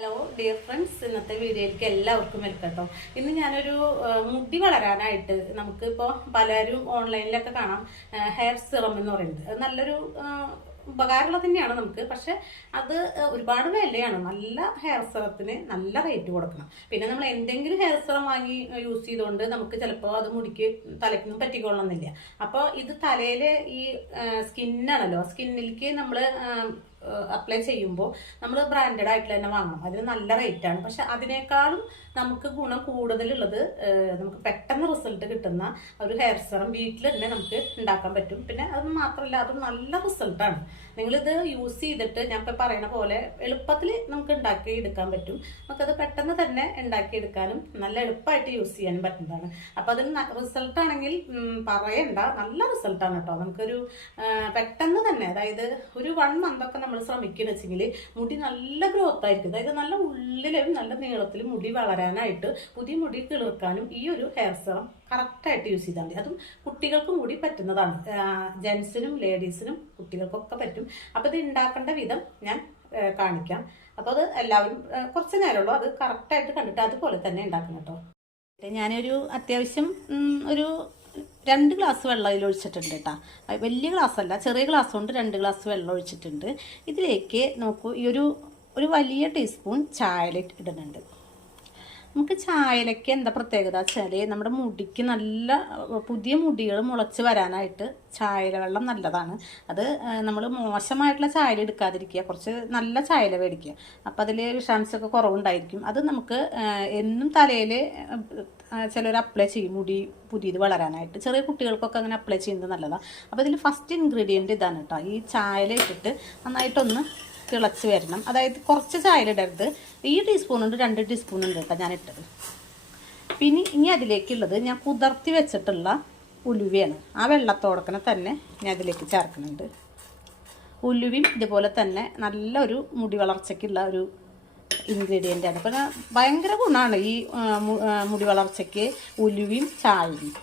Hello dear friends, ഇന്നത്തെ വീഡിയോയിലേക്ക് എല്ലാവർക്കും വെൽക്കം കേട്ടോ. ഇന്ന് ഞാനൊരു മുടി വളരാനായിട്ട് നമുക്കിപ്പോൾ പലരും ഓൺലൈനിലൊക്കെ കാണാം ഹെയർ സിറം എന്ന് പറയുന്നത്. അത് നല്ലൊരു ഉപകാരമുള്ള തന്നെയാണ് നമുക്ക്. പക്ഷെ അത് ഒരുപാട് വിലയാണ്. നല്ല ഹെയർ സിറത്തിന് നല്ല റേറ്റ് കൊടുക്കണം. പിന്നെ നമ്മൾ എന്തെങ്കിലും ഹെയർ സിറം വാങ്ങി യൂസ് ചെയ്തുകൊണ്ട് നമുക്ക് ചിലപ്പോൾ അത് മുടിക്ക് തലയ്ക്കൊന്നും പറ്റിക്കൊള്ളണമെന്നില്ല. അപ്പോൾ ഇത് തലയിൽ ഈ സ്കിന്നാണല്ലോ, സ്കിന്നിലേക്ക് നമ്മൾ അപ്ലൈ ചെയ്യുമ്പോൾ നമ്മൾ ബ്രാൻഡഡ് ആയിട്ടുള്ള തന്നെ വാങ്ങണം. അതിന് നല്ല റേറ്റാണ്. പക്ഷെ അതിനേക്കാളും നമുക്ക് ഗുണം കൂടുതലുള്ളത് നമുക്ക് പെട്ടെന്ന് റിസൾട്ട് കിട്ടുന്ന ഒരു ഹെയർ സെറം വീട്ടിൽ തന്നെ നമുക്ക് ഉണ്ടാക്കാൻ പറ്റും. പിന്നെ അത് മാത്രമല്ല, അത് നല്ല റിസൾട്ടാണ്. നിങ്ങളിത് യൂസ് ചെയ്തിട്ട് ഞാൻ ഇപ്പോൾ പറയുന്ന പോലെ എളുപ്പത്തിൽ നമുക്ക് ഉണ്ടാക്കി എടുക്കാൻ പറ്റും. നമുക്കത് പെട്ടെന്ന് തന്നെ ഉണ്ടാക്കിയെടുക്കാനും നല്ല എളുപ്പമായിട്ട് യൂസ് ചെയ്യാനും പറ്റുന്നതാണ്. അപ്പോൾ അതിന് റിസൾട്ടാണെങ്കിൽ പറയണ്ട, നല്ല റിസൾട്ടാണ് കേട്ടോ. നമുക്കൊരു പെട്ടെന്ന് തന്നെ, അതായത് ഒരു 1 മന്തൊക്കെ നമ്മൾ ശ്രമിക്കുന്ന വെച്ചെങ്കിൽ മുടി നല്ല ഗ്രോത്ത് ആയിരിക്കും. അതായത് നല്ല ഉള്ളിലും നല്ല നീളത്തിലും മുടി വളരാനായിട്ട്, പുതിയ മുടി കിളിർക്കാനും ഈ ഒരു ഹെയർ സെറം കറക്റ്റായിട്ട് യൂസ് ചെയ്താൽ മതി. അതും കുട്ടികൾക്കും കൂടി പറ്റുന്നതാണ്. ജെൻസിനും ലേഡീസിനും കുട്ടികൾക്കൊക്കെ പറ്റും. അപ്പോൾ ഇത് ഉണ്ടാക്കേണ്ട വിധം ഞാൻ കാണിക്കാം. അപ്പോൾ അത് എല്ലാവരും കുറച്ച് നേരമുള്ളൂ, അത് കറക്റ്റായിട്ട് കണ്ടിട്ട് അതുപോലെ തന്നെ ഉണ്ടാക്കണം കേട്ടോ. ഞാനൊരു അത്യാവശ്യം ഒരു 2 ഗ്ലാസ് വെള്ളം അതിൽ ഒഴിച്ചിട്ടുണ്ട് കേട്ടോ. വലിയ ഗ്ലാസ് അല്ല, ചെറിയ ഗ്ലാസ് കൊണ്ട് 2 ഗ്ലാസ് വെള്ളം ഒഴിച്ചിട്ടുണ്ട്. ഇതിലേക്ക് നോക്കൂ, ഈ ഒരു വലിയ ടീസ്പൂൺ ചായല ഇടുന്നുണ്ട്. നമുക്ക് ചായലയ്ക്ക് എന്താ പ്രത്യേകത വെച്ചാൽ, നമ്മുടെ മുടിക്ക് നല്ല പുതിയ മുടികൾ മുളച്ച് വരാനായിട്ട് ചായല വെള്ളം നല്ലതാണ്. അത് നമ്മൾ മോശമായിട്ടുള്ള ചായല എടുക്കാതിരിക്കുക, കുറച്ച് നല്ല ചായല മേടിക്കുക. അപ്പം അതിൽ വിഷാംശമൊക്കെ കുറവുണ്ടായിരിക്കും. അത് നമുക്ക് എന്നും തലയിൽ ചിലർ അപ്ലൈ ചെയ്യും, മുടി പുതിയത് വളരാനായിട്ട്. ചെറിയ കുട്ടികൾക്കൊക്കെ അങ്ങനെ അപ്ലൈ ചെയ്യുന്നത് നല്ലതാണ്. അപ്പോൾ ഇതിൽ ഫസ്റ്റ് ഇൻഗ്രീഡിയൻറ്റ് ഇതാണ് കേട്ടോ. ഈ ചായല ഇട്ടിട്ട് നന്നായിട്ടൊന്ന് തിളച്ച് വരണം. അതായത് കുറച്ച് ചായല ഇടരുത്. ഈ ടീസ്പൂൺ ഉണ്ട്, 2 ടീസ്പൂൺ ഉണ്ട് കേട്ടോ ഞാൻ ഇട്ടത്. പിന്നെ ഇനി അതിലേക്കുള്ളത് ഞാൻ കുതിർത്തി വെച്ചിട്ടുള്ള ഉലുവയാണ്. ആ വെള്ളത്തോടക്കനെ തന്നെ ഞാൻ അതിലേക്ക് ചേർക്കുന്നുണ്ട്. ഉലുവയും ഇതുപോലെ തന്നെ നല്ലൊരു മുടി വളർച്ചയ്ക്കുള്ള ഒരു ഇൻഗ്രീഡിയൻ്റാണ്. അപ്പോൾ ഭയങ്കര ഗുണമാണ് ഈ മുടി വളർച്ചയ്ക്ക് ഉലുവയും ചായയും.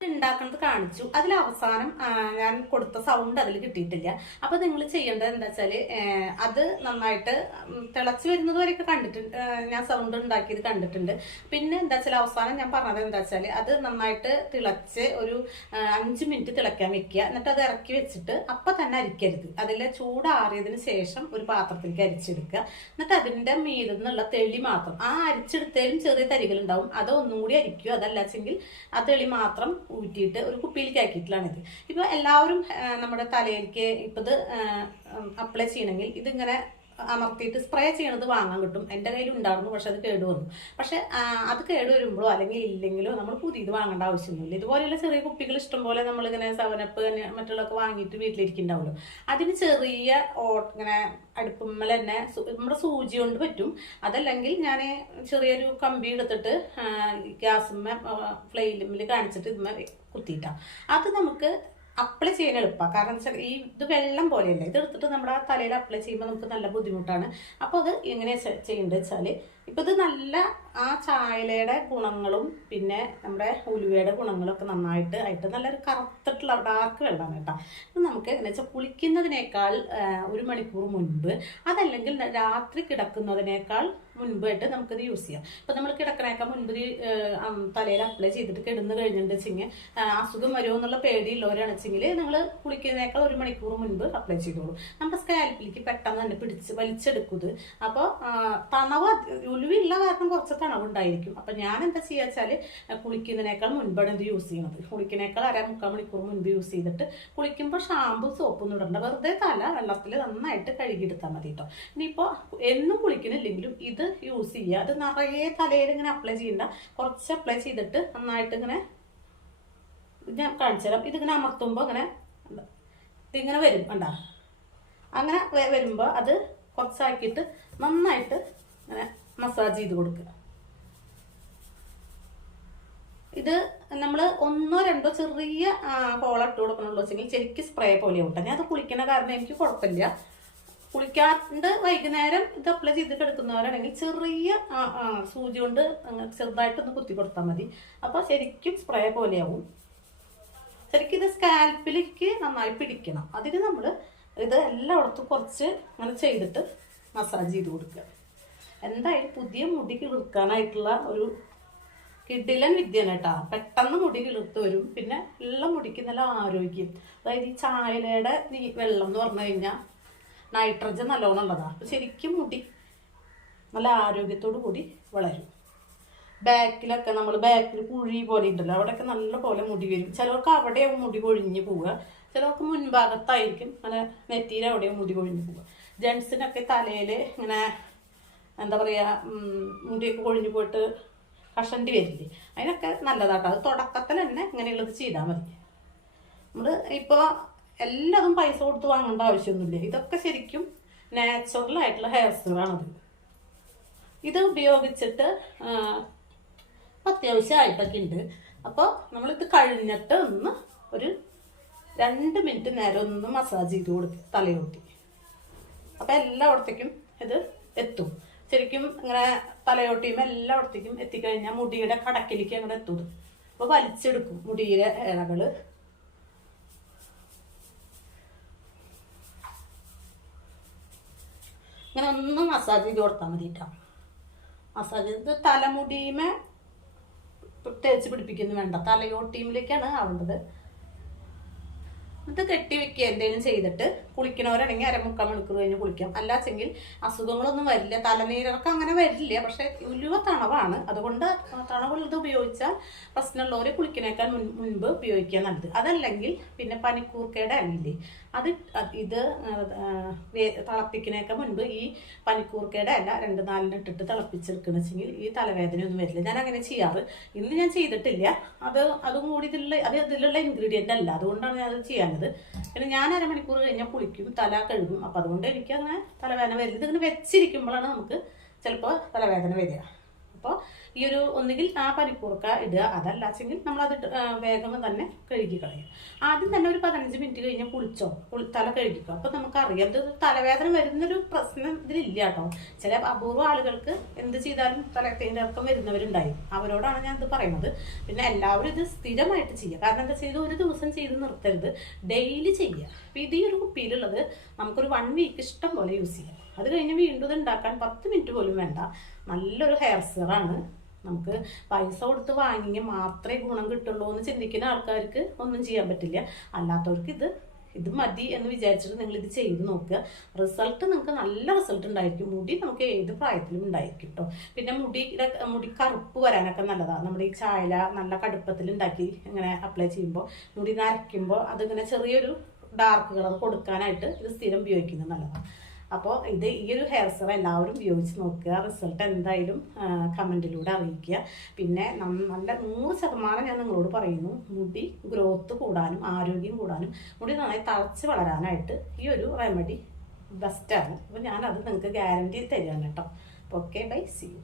ഉണ്ടാക്കുന്നത് കാണിച്ചു. അതിൽ അവസാനം ഞാൻ കൊടുത്ത സൗണ്ട് അതിൽ കിട്ടിയിട്ടില്ല. അപ്പൊ നിങ്ങൾ ചെയ്യേണ്ടത് എന്താ വെച്ചാല്, അത് നന്നായിട്ട് തിളച്ച് വരുന്നത് വരെയൊക്കെ കണ്ടിട്ടുണ്ട്, ഞാൻ സൗണ്ട് ഉണ്ടാക്കിയത് കണ്ടിട്ടുണ്ട്. പിന്നെ എന്താ വെച്ചാൽ അവസാനം ഞാൻ പറഞ്ഞത് എന്താ വെച്ചാൽ, അത് നന്നായിട്ട് തിളച്ച് ഒരു 5 മിനിറ്റ് തിളയ്ക്കാൻ വെക്കുക. എന്നിട്ട് അത് ഇറക്കി വെച്ചിട്ട് അപ്പൊ തന്നെ അരിക്കരുത്. അതിൽ ചൂടാറിയതിന് ശേഷം ഒരു പാത്രത്തിലേക്ക് അരിച്ചെടുക്കുക. എന്നിട്ട് അതിന്റെ മീതിൽ നിന്നുള്ള തെളി മാത്രം, ആ അരിച്ചെടുത്തതിലും ചെറിയ തരികൾ ഉണ്ടാവും, അത് ഒന്നും കൂടി അരിക്കുക. അതല്ലെങ്കിൽ ആ തെളി മാത്രം ഊറ്റിയിട്ട് ഒരു കുപ്പിയിലേക്ക് ആക്കിയിട്ടാണിത്. ഇപ്പോൾ എല്ലാവരും നമ്മുടെ തലയിലേക്ക് ഇപ്പം ഇത് അപ്ലൈ ചെയ്യണമെങ്കിൽ ഇതിങ്ങനെ അമർത്തിയിട്ട് സ്പ്രേ ചെയ്യണത് വാങ്ങാൻ കിട്ടും. എൻ്റെ കയ്യിൽ ഉണ്ടായിരുന്നു, പക്ഷെ അത് കേടുവന്നു. പക്ഷെ അത് കേടുവരുമ്പോഴോ അല്ലെങ്കിൽ ഇല്ലെങ്കിലോ നമ്മൾ പുതിയത് വാങ്ങേണ്ട ആവശ്യമൊന്നുമില്ല. ഇതുപോലെയുള്ള ചെറിയ കുപ്പികൾ ഇഷ്ടംപോലെ നമ്മളിങ്ങനെ 7up മറ്റുള്ളതൊക്കെ വാങ്ങിയിട്ട് വീട്ടിലിരിക്കുന്നുണ്ടാവുമല്ലോ. അതിന് ചെറിയ ഇങ്ങനെ അടുപ്പുമ്മൽ തന്നെ നമ്മുടെ സൂചി കൊണ്ട് പറ്റും. അതല്ലെങ്കിൽ ഞാൻ ചെറിയൊരു കമ്പി എടുത്തിട്ട് ഗ്യാസുമ്മ ഫ്ലെയിമിൽ കാണിച്ചിട്ട് ഇതുമ്മ കുത്തിയിട്ടാണ്. അത് നമുക്ക് അപ്ലൈ ചെയ്യാൻ എളുപ്പമാണ്. കാരണം വെച്ചാൽ ഇത് വെള്ളം പോലെയല്ല, ഇത് എടുത്തിട്ട് നമ്മുടെ തലയിൽ അപ്ലൈ ചെയ്യുമ്പോൾ നമുക്ക് നല്ല ബുദ്ധിമുട്ടാണ്. അപ്പോൾ അത് എങ്ങനെ ചെയ്യേണ്ടത് വെച്ചാൽ, ഇപ്പം ഇത് നല്ല ആ ചായലയുടെ ഗുണങ്ങളും പിന്നെ നമ്മുടെ ഉലുവയുടെ ഗുണങ്ങളൊക്കെ നന്നായിട്ട് ആയിട്ട് നല്ലൊരു കറുത്തിട്ടുള്ള ഡാർക്ക് വെള്ളമാണ് കേട്ടോ. ഇത് നമുക്ക് എന്നു വെച്ചാൽ കുളിക്കുന്നതിനേക്കാൾ 1 മണിക്കൂർ മുൻപ്, അതല്ലെങ്കിൽ രാത്രി കിടക്കുന്നതിനേക്കാൾ മുൻപായിട്ട് നമുക്കിത് യൂസ് ചെയ്യാം. ഇപ്പം നമ്മൾ കിടക്കണേക്കാൾ മുൻപ് തലയിൽ അപ്ലൈ ചെയ്തിട്ട് കിടന്ന് കഴിഞ്ഞിട്ട് വെച്ചെങ്കിൽ അസുഖം വരുമോ എന്നുള്ള പേടിയുള്ളവരാണ് വെച്ചെങ്കിൽ നിങ്ങൾ കുളിക്കുന്നതിനേക്കാൾ 1 മണിക്കൂർ മുൻപ് അപ്ലൈ ചെയ്തോളൂ. നമ്മുടെ സ്കാൽപ്പിലേക്ക് പെട്ടെന്ന് തന്നെ പിടിച്ച് വലിച്ചെടുക്കുന്നത്. അപ്പോൾ തണവ് ഉലുവയുള്ള കാരണം കുറച്ച് തണവുണ്ടായിരിക്കും. അപ്പം ഞാൻ എന്താ ചെയ്യുക വെച്ചാൽ കുളിക്കുന്നതിനേക്കാൾ മുൻപാണ് ഇത് യൂസ് ചെയ്യണത്. കുളിക്കുന്നതിനേക്കാൾ 1/4 മണിക്കൂർ മുൻപ് യൂസ് ചെയ്തിട്ട് കുളിക്കുമ്പോൾ ഷാമ്പു സോപ്പൊന്നും ഇടണ്ട. വെറുതെ തല വെള്ളത്തിൽ നന്നായിട്ട് കഴുകിയെടുത്താൽ മതി കേട്ടോ. ഇനിയിപ്പോൾ എന്നും കുളിക്കുന്നില്ലെങ്കിലും ഇത് യൂസ് ചെയ്യുക. അത് നിറയെ തലയിൽ ഇങ്ങനെ അപ്ലൈ ചെയ്യണ്ട, കുറച്ച് അപ്ലൈ ചെയ്തിട്ട് നന്നായിട്ട് ഇങ്ങനെ ഞാൻ കാണിച്ചു തരാം. ഇതിങ്ങനെ അമർത്തുമ്പോൾ ഇങ്ങനെ ഇതിങ്ങനെ വരും കണ്ട. അങ്ങനെ വരുമ്പോൾ അത് കുറച്ചാക്കിയിട്ട് നന്നായിട്ട് ഇങ്ങനെ മസാജ് ചെയ്ത് കൊടുക്കുക. ഇത് നമ്മൾ 1-2 ചെറിയ ഹോളിട്ട് കൊടുക്കണുള്ളൂ വെച്ചെങ്കിൽ ശരിക്കും സ്പ്രേ പോലെ ആവട്ടെ. ഞാൻ അത് കുളിക്കുന്ന കാരണം എനിക്ക് കുഴപ്പമില്ല. കുളിക്കാണ്ട് വൈകുന്നേരം ഇത് അപ്ലൈ ചെയ്ത് കിടക്കുന്നവരാണെങ്കിൽ ചെറിയ സൂചി കൊണ്ട് ചെറുതായിട്ടൊന്ന് കുത്തി കൊടുത്താൽ മതി. അപ്പോൾ ശരിക്കും സ്പ്രേ പോലെയാവും. ശരിക്കും ഇത് സ്കാൽപ്പിലേക്ക് നന്നായി പിടിക്കണം. അതിന് നമ്മൾ ഇത് എല്ലായിടത്തും കുറച്ച് അങ്ങനെ ചെയ്തിട്ട് മസാജ് ചെയ്ത് കൊടുക്കുക. എന്തായാലും പുതിയ മുടി കിളിർക്കാനായിട്ടുള്ള ഒരു കിടിലൻ വിദ്യയാണ് കേട്ടോ. പെട്ടെന്ന് മുടി കിളിർത്ത് വരും. പിന്നെ ഉള്ള മുടിക്ക് നല്ല ആരോഗ്യം. അതായത് ഈ ചായലയുടെ വെള്ളം എന്ന് പറഞ്ഞു കഴിഞ്ഞാൽ നൈട്രജൻ നല്ലോണം ഉള്ളതാണ്. അപ്പോൾ ശരിക്കും മുടി നല്ല ആരോഗ്യത്തോടു കൂടി വളരും. ബാക്കിലൊക്കെ നമ്മൾ ബാക്കിൽ കുഴി പോലെ ഉണ്ടല്ലോ, അവിടെയൊക്കെ നല്ല പോലെ മുടി വരും. ചിലവർക്ക് അവിടെയാവും മുടി കൊഴിഞ്ഞ് പോവുക, ചിലവർക്ക് മുൻഭാഗത്തായിരിക്കും അങ്ങനെ നെറ്റിയിൽ അവിടെയും മുടി കൊഴിഞ്ഞ് പോവുക. ജെൻസിനൊക്കെ തലയിൽ ഇങ്ങനെ എന്താ പറയുക മുടിയൊക്കെ കൊഴിഞ്ഞ് പോയിട്ട് കഷണ്ടി വരില്ലേ, അതിനൊക്കെ നല്ലതാട്ടോ. അത് തുടക്കത്തിൽ തന്നെ ഇങ്ങനെയുള്ളത് ചെയ്താൽ മതി. നമ്മൾ ഇപ്പോൾ എല്ലാതും പൈസ കൊടുത്ത് വാങ്ങേണ്ട ആവശ്യമൊന്നുമില്ല. ഇതൊക്കെ ശരിക്കും നാച്ചുറൽ ആയിട്ടുള്ള ഹെയർ സിറാണത്. ഇത് ഉപയോഗിച്ചിട്ട് അത്യാവശ്യമായിട്ടൊക്കെ ഉണ്ട്. അപ്പോൾ നമ്മളിത് കഴിഞ്ഞിട്ട് ഒന്ന് ഒരു 2 മിനിറ്റ് നേരം ഒന്ന് മസാജ് ചെയ്ത് കൊടുക്കുക തലയോട്ടി. അപ്പോൾ എല്ലായിടത്തേക്കും ഇത് എത്തും. ശരിക്കും ഇങ്ങനെ തലയോട്ടിയും എല്ലായിടത്തേക്കും എത്തിക്കഴിഞ്ഞാൽ മുടിയുടെ കടക്കിലേക്ക് അങ്ങനെ എത്തും. അപ്പോൾ വലിച്ചെടുക്കും മുടിയുടെ ഇഴകൾ. ഇങ്ങനെ ഒന്ന് മസാജ് ചെയ്ത് കൊടുത്താൽ മതി കേട്ടോ. മസാജ് ചെയ്ത് തലമുടിയുമേ തേച്ച് പിടിപ്പിക്കുന്നു വേണ്ട, തലയോട്ടിയിലേക്കാണ് ആവേണ്ടത്. ഇത് കെട്ടി വെക്കുക എന്തെങ്കിലും ചെയ്തിട്ട്. കുളിക്കണവരാണെങ്കിൽ 1/4 മണിക്കൂർ കഴിഞ്ഞ് കുളിക്കാം. അല്ലാച്ചെങ്കിൽ അസുഖങ്ങളൊന്നും വരില്ല, തലനീരിറക്കം അങ്ങനെ വരില്ല. പക്ഷെ ഉലുവ തണവാണ്, അതുകൊണ്ട് തണവുള്ളത് ഉപയോഗിച്ചാൽ പ്രശ്നമുള്ളവർ കുളിക്കണേക്കാൾ മുൻപ് ഉപയോഗിക്കുക നല്ലത്. അതല്ലെങ്കിൽ പിന്നെ പനിക്കൂർക്കയുടെ ഇലയില്ലേ, ഇത് തിളപ്പിക്കുന്നേക്കാൾ മുൻപ് ഈ പനിക്കൂർക്കയുടെ ഇല 2-4 ഇട്ടിട്ട് തിളപ്പിച്ചെടുക്കുന്ന വെച്ചെങ്കിൽ ഈ തലവേദനയൊന്നും വരില്ല. ഞാൻ അങ്ങനെ ചെയ്യാറ്. ഇന്ന് ഞാൻ ചെയ്തിട്ടില്ല. അതും കൂടി ഇതിലുള്ള ഇൻഗ്രീഡിയൻ്റ് അല്ല, അതുകൊണ്ടാണ് ഞാൻ അത് ചെയ്യാനത്. പിന്നെ ഞാൻ 1/2 മണിക്കൂർ കഴിഞ്ഞാൽ കുളിക്കും, തല കഴുകും. അപ്പം അതുകൊണ്ട് എനിക്ക് അങ്ങനെ തലവേദന വരില്ല. ഇതിങ്ങനെ വെച്ചിരിക്കുമ്പോഴാണ് നമുക്ക് ചിലപ്പോൾ തലവേദന വരിക. അപ്പോൾ ഈ ഒരു ഒന്നുകിൽ ആ പനിക്കൂർക്ക ഇടുക, അതല്ലാച്ചെങ്കിൽ നമ്മളത് വേഗം തന്നെ കഴുകി കളയും. ആദ്യം തന്നെ ഒരു 15 മിനിറ്റ് കഴിഞ്ഞാൽ തല കഴുകിക്കോ. അപ്പോൾ നമുക്കറിയാം ഇത് തലവേദന വരുന്നൊരു പ്രശ്നം ഇതിലില്ല കേട്ടോ. ചില അപൂർവ ആളുകൾക്ക് എന്ത് ചെയ്താലും തലവേദന ഇറക്കം വരുന്നവരുണ്ടായി. അവരോടാണ് ഞാൻ ഇത് പറയുന്നത്. പിന്നെ എല്ലാവരും ഇത് സ്ഥിരമായിട്ട് ചെയ്യുക. കാരണം എന്താ ചെയ്ത് ഒരു ദിവസം ചെയ്ത് നിർത്തരുത്, ഡെയിലി ചെയ്യുക. അപ്പോൾ ഇത് ഈ ഒരു കുപ്പിയിലുള്ളത് നമുക്കൊരു 1 വീക്ക് ഇഷ്ടം പോലെ യൂസ് ചെയ്യാം. അത് കഴിഞ്ഞ് വീണ്ടും ഇത് ഉണ്ടാക്കാൻ 10 മിനിറ്റ് പോലും വേണ്ട. നല്ലൊരു ഹെയർ സിറാണ്. നമുക്ക് പൈസ കൊടുത്ത് വാങ്ങിയെങ്കിൽ മാത്രമേ ഗുണം കിട്ടുള്ളൂ എന്ന് ചിന്തിക്കുന്ന ആൾക്കാർക്ക് ഒന്നും ചെയ്യാൻ പറ്റില്ല. അല്ലാത്തവർക്ക് ഇത് മതി എന്ന് വിചാരിച്ചിട്ട് നിങ്ങളിത് ചെയ്ത് നോക്കുക. റിസൾട്ട് നിങ്ങൾക്ക് നല്ല റിസൾട്ട് ഉണ്ടായിരിക്കും. മുടി നമുക്ക് ഏത് പ്രായത്തിലും ഉണ്ടായിരിക്കും കേട്ടോ. പിന്നെ മുടി കറുപ്പ് വരാനൊക്കെ നല്ലതാണ്. നമ്മുടെ ഈ ചായല നല്ല കടുപ്പത്തിൽ ഉണ്ടാക്കി ഇങ്ങനെ അപ്ലൈ ചെയ്യുമ്പോൾ മുടി നരയ്ക്കുമ്പോൾ അതിങ്ങനെ ചെറിയൊരു ഡാർക്ക് കളർ കൊടുക്കാനായിട്ട് ഇത് സ്ഥിരം ഉപയോഗിക്കുന്നത് നല്ലതാണ്. അപ്പോൾ ഈ ഒരു ഹെയർ സിറം എല്ലാവരും ഉപയോഗിച്ച് നോക്കുക. റിസൾട്ട് എന്തായാലും കമൻറ്റിലൂടെ അറിയിക്കുക. പിന്നെ നല്ല 100% ഞാൻ നിങ്ങളോട് പറയുന്നു, മുടി ഗ്രോത്ത് കൂടാനും ആരോഗ്യം കൂടാനും മുടി നന്നായി തളച്ച് വളരാനായിട്ട് ഈ ഒരു റെമഡി ബെസ്റ്റാണ്. അപ്പോൾ ഞാനത് നിങ്ങൾക്ക് ഗ്യാരണ്ടി തരികയാണ് കേട്ടോ. Okay, bye, see U.